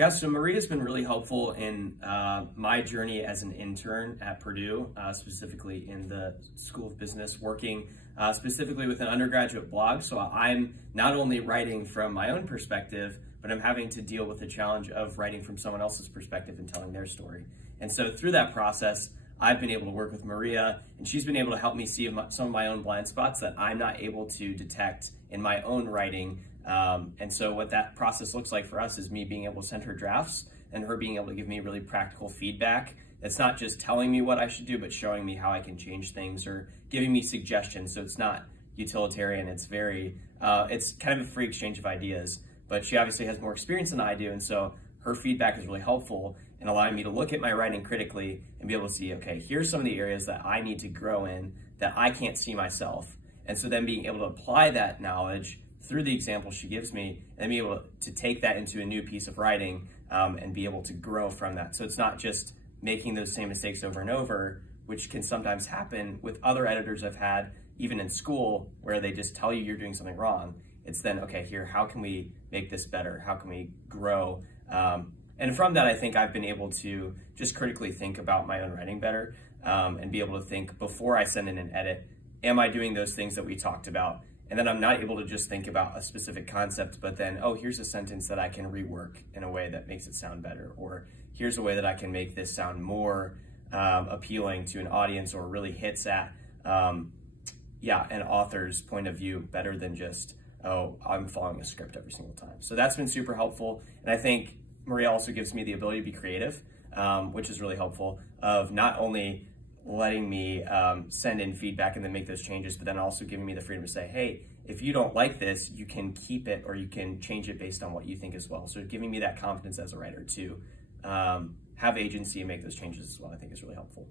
Yeah, so Maria's been really helpful in my journey as an intern at Purdue, specifically in the School of Business, working specifically with an undergraduate blog. So I'm not only writing from my own perspective, but I'm having to deal with the challenge of writing from someone else's perspective and telling their story. And so through that process, I've been able to work with Maria, and she's been able to help me see some of my own blind spots that I'm not able to detect in my own writing. And so what that process looks like for us is me being able to send her drafts and her being able to give me really practical feedback. It's not just telling me what I should do, but showing me how I can change things or giving me suggestions. So it's not utilitarian. It's it's kind of a free exchange of ideas, but she obviously has more experience than I do. And so her feedback is really helpful in allowing me to look at my writing critically and be able to see, okay, here's some of the areas that I need to grow in that I can't see myself. And so then being able to apply that knowledge through the example she gives me, and be able to take that into a new piece of writing and be able to grow from that. So it's not just making those same mistakes over and over, which can sometimes happen with other editors I've had, even in school, where they just tell you you're doing something wrong. It's then, okay, here, how can we make this better? How can we grow? And from that, I think I've been able to just critically think about my own writing better and be able to think before I send in an edit, am I doing those things that we talked about? And then I'm not able to just think about a specific concept, but then, oh, here's a sentence that I can rework in a way that makes it sound better. Or here's a way that I can make this sound more appealing to an audience or really hits at, an author's point of view better than just, oh, I'm following a script every single time. So that's been super helpful. And I think Maria also gives me the ability to be creative, which is really helpful, of not only letting me send in feedback and then make those changes, but then also giving me the freedom to say, hey, if you don't like this, you can keep it or you can change it based on what you think as well. So giving me that confidence as a writer to have agency and make those changes as well, I think is really helpful.